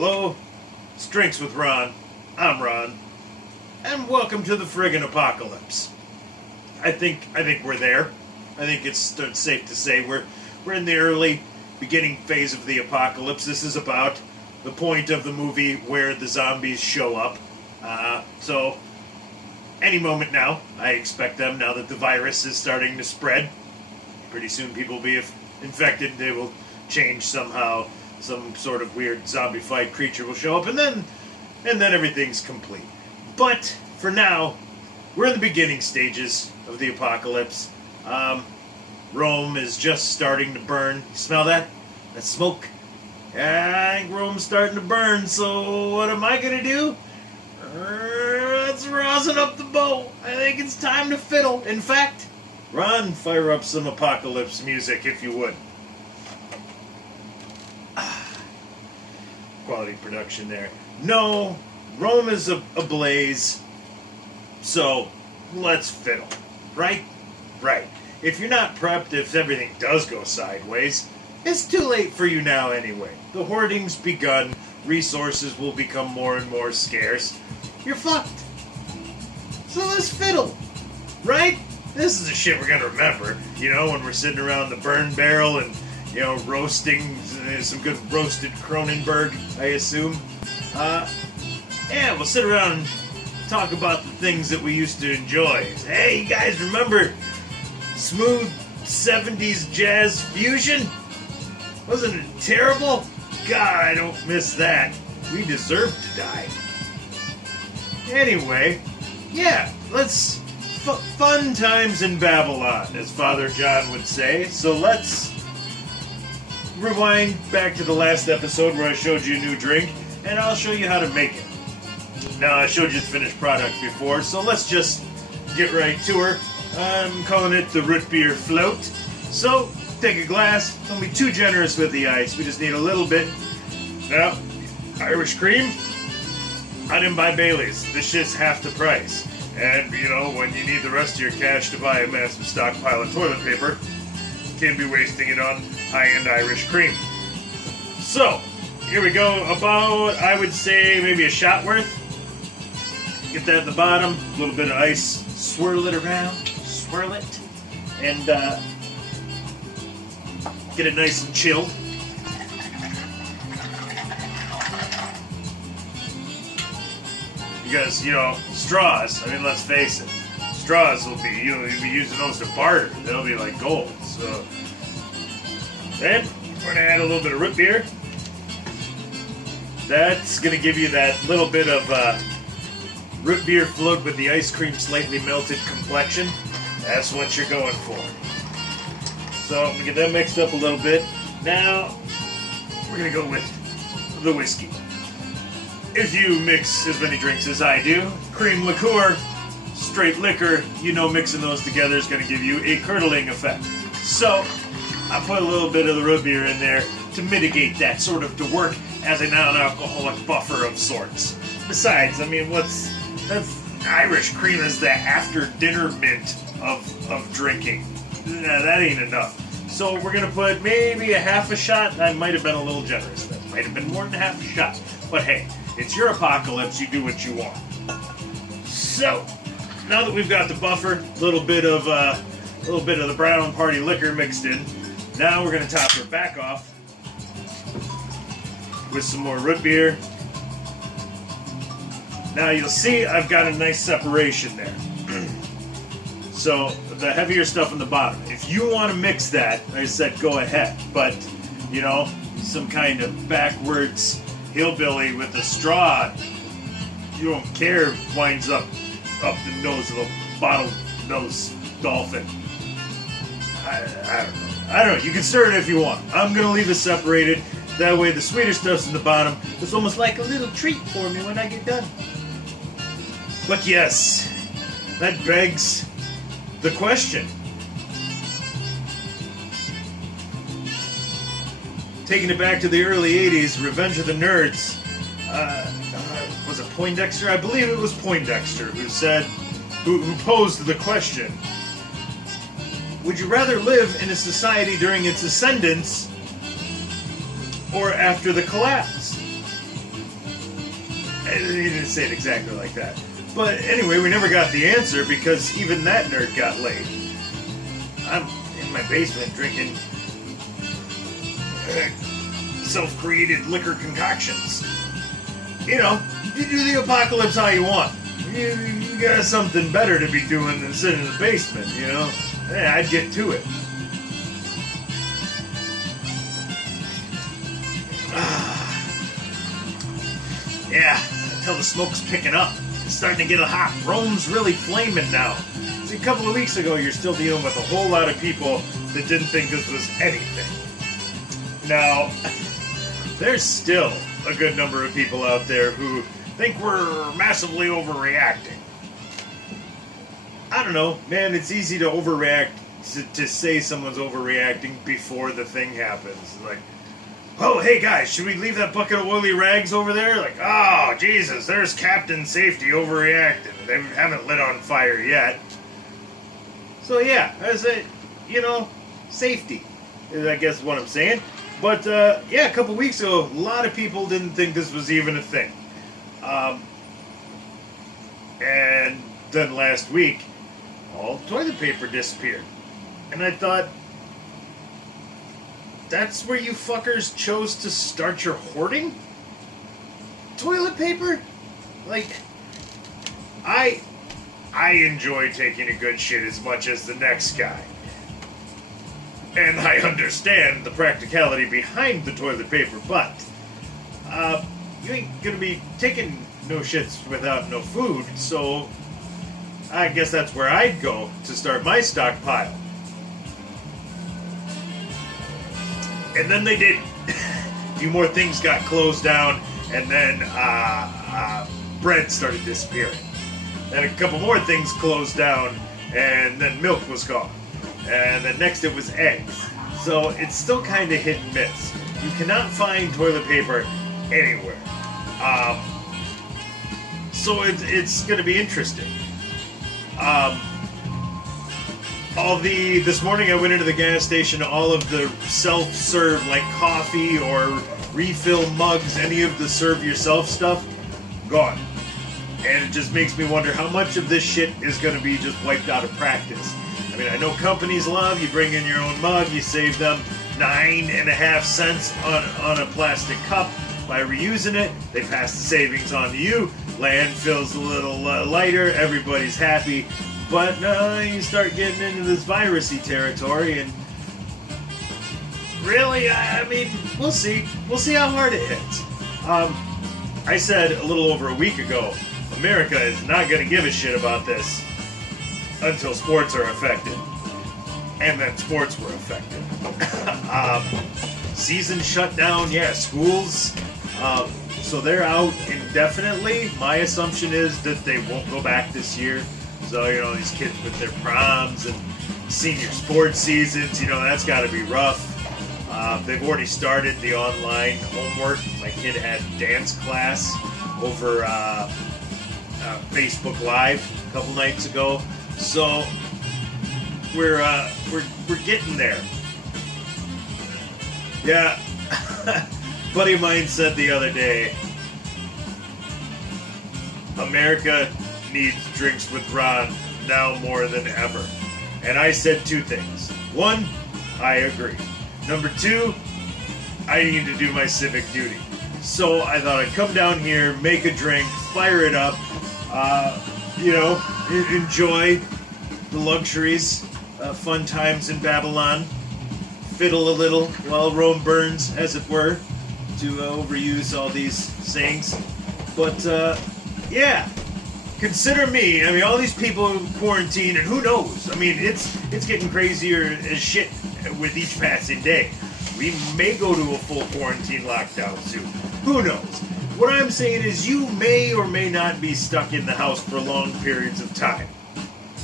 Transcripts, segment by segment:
Hello, it's Drinks with Ron. I'm Ron, and welcome to the friggin' apocalypse. I think we're there. I think it's safe to say we're in the early beginning phase of the apocalypse. This is about the point of the movie where the zombies show up. So any moment now, I expect them. Now that the virus is starting to spread, pretty soon people will be infected. They will change somehow. Some sort of weird zombie-fied creature will show up, and then everything's complete. But for now, we're in the beginning stages of the apocalypse. Rome is just starting to burn. You smell that? That smoke? Yeah, I think Rome's starting to burn. So what am I gonna do? Let's rosin up the bow. I think it's time to fiddle. In fact, Ron, fire up some apocalypse music if you would. Quality production there. No, Rome is ablaze, so let's fiddle. Right? Right. If you're not prepped, if everything does go sideways, it's too late for you now anyway. The hoarding's begun, resources will become more and more scarce. You're fucked. So let's fiddle. Right? This is the shit we're gonna remember, when we're sitting around the burn barrel and roasting some good roasted Kronenberg, I assume. We'll sit around and talk about the things that we used to enjoy. Hey, you guys remember smooth 70s jazz fusion? Wasn't it terrible? God, I don't miss that. We deserve to die. Anyway, let's fun times in Babylon, as Father John would say. So let's rewind back to the last episode where I showed you a new drink, and I'll show you how to make it. Now, I showed you the finished product before, so let's just get right to her. I'm calling it the root beer float. So, take a glass. Don't be too generous with the ice. We just need a little bit. Now, Irish cream. I didn't buy Bailey's. This shit's half the price. And, when you need the rest of your cash to buy a massive stockpile of toilet paper, can't be wasting it on high-end Irish cream. So, here we go. About, I would say, maybe a shot worth. Get that at the bottom. A little bit of ice. Swirl it around. Swirl it. And get it nice and chilled. Because, straws, let's face it. Straws will be, you'll be using those to barter. They'll be like gold. So, then we're going to add a little bit of root beer. That's going to give you that little bit of root beer float with the ice cream slightly melted complexion. That's what you're going for. So, I'm going to get that mixed up a little bit. Now, we're going to go with the whiskey. If you mix as many drinks as I do, cream liqueur, straight liquor, mixing those together is going to give you a curdling effect. So, I put a little bit of the root beer in there to mitigate that, sort of to work as a non-alcoholic buffer of sorts. Besides, that's Irish cream is the after-dinner mint of drinking. Nah, that ain't enough. So we're going to put maybe a half a shot. I might have been a little generous. That might have been more than half a shot. But hey, it's your apocalypse. You do what you want. So, now that we've got the buffer, a little bit of the brown party liquor mixed in, now we're going to top her back off with some more root beer. Now you'll see I've got a nice separation there. So the heavier stuff in the bottom. If you want to mix that, like I said, go ahead. But, some kind of backwards hillbilly with a straw, you don't care, winds up the nose of a bottle-nosed dolphin. I don't know. You can stir it if you want. I'm going to leave it separated. That way the sweeter stuff's in the bottom. It's almost like a little treat for me when I get done. But yes, that begs the question. Taking it back to the early 80s, Revenge of the Nerds, was it Poindexter? I believe it was Poindexter who posed the question, would you rather live in a society during its ascendance or after the collapse? He didn't say it exactly like that. But anyway, we never got the answer because even that nerd got laid. I'm in my basement drinking self-created liquor concoctions. You know, you do the apocalypse how you want. You got something better to be doing than sitting in the basement, you know? Yeah, I'd get to it. Yeah, until the smoke's picking up. It's starting to get hot. Rome's really flaming now. See, a couple of weeks ago, you're still dealing with a whole lot of people that didn't think this was anything. Now, there's still a good number of people out there who think we're massively overreacting. I don't know, man, it's easy to overreact, to say someone's overreacting before the thing happens. Like, oh, hey guys, should we leave that bucket of oily rags over there? Like, oh, Jesus, there's Captain Safety overreacting. They haven't lit on fire yet. So yeah, I say, you know, safety is, I guess, what I'm saying. But, yeah, a couple weeks ago, a lot of people didn't think this was even a thing. And then last week, all toilet paper disappeared. And I thought, that's where you fuckers chose to start your hoarding? Toilet paper? Like, I enjoy taking a good shit as much as the next guy. And I understand the practicality behind the toilet paper, but you ain't gonna be taking no shits without no food, so I guess that's where I'd go to start my stockpile. And then they did. A few more things got closed down, and then bread started disappearing. Then a couple more things closed down, and then milk was gone. And then next it was eggs. So it's still kind of hit and miss. You cannot find toilet paper anywhere. So it's going to be interesting. This morning I went into the gas station, all of the self-serve, like coffee or refill mugs, any of the serve yourself stuff, gone. And it just makes me wonder how much of this shit is going to be just wiped out of practice. I mean, I know companies love, you bring in your own mug, you save them 9.5 cents on a plastic cup by reusing it, they pass the savings on to you, landfill's a little lighter, everybody's happy, but you start getting into this virusy territory, and really, I mean, we'll see how hard it hits. I said a little over a week ago, America is not going to give a shit about this until sports are affected. And then sports were affected. Season shut down, yeah, schools. So they're out indefinitely. My assumption is that they won't go back this year. So, you know, these kids with their proms and senior sports seasons, you know, that's got to be rough. They've already started the online homework. My kid had dance class over Facebook Live a couple nights ago. So we're getting there. Yeah, buddy of mine said the other day, America needs Drinks with Ron now more than ever. And I said two things. One, I agree. Number two, I need to do my civic duty. So I thought I'd come down here, make a drink, fire it up, you know, enjoy the luxuries, fun times in Babylon, fiddle a little while Rome burns, as it were, to overuse all these sayings. But, yeah, consider me. I mean, all these people in quarantine, and who knows? I mean, it's getting crazier as shit with each passing day. We may go to a full quarantine lockdown soon. Who knows? What I'm saying is you may or may not be stuck in the house for long periods of time.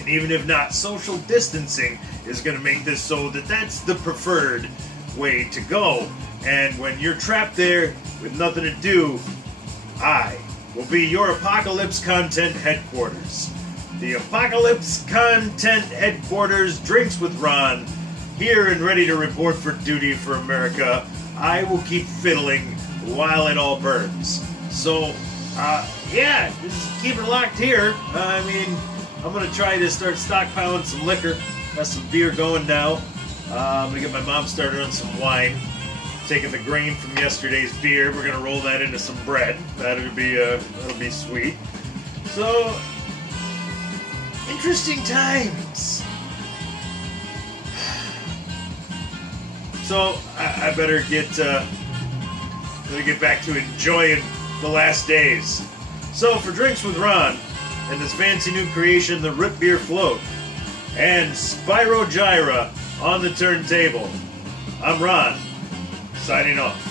And even if not, social distancing is going to make this so that that's the preferred way to go. And when you're trapped there with nothing to do, I will be your Apocalypse Content Headquarters. The Apocalypse Content Headquarters, Drinks with Ron, here and ready to report for duty for America. I will keep fiddling while it all burns. So, Yeah, just keep it locked here. I mean, I'm gonna try to start stockpiling some liquor. Got some beer going now. I'm gonna get my mom started on some wine. Taking the grain from yesterday's beer, we're gonna roll that into some bread. That'll be sweet. So, interesting times. So I better get back to enjoying the last days. So for Drinks with Ron and this fancy new creation, the Root Beer Float, and Spyro Gyra on the turntable, I'm Ron, signing off.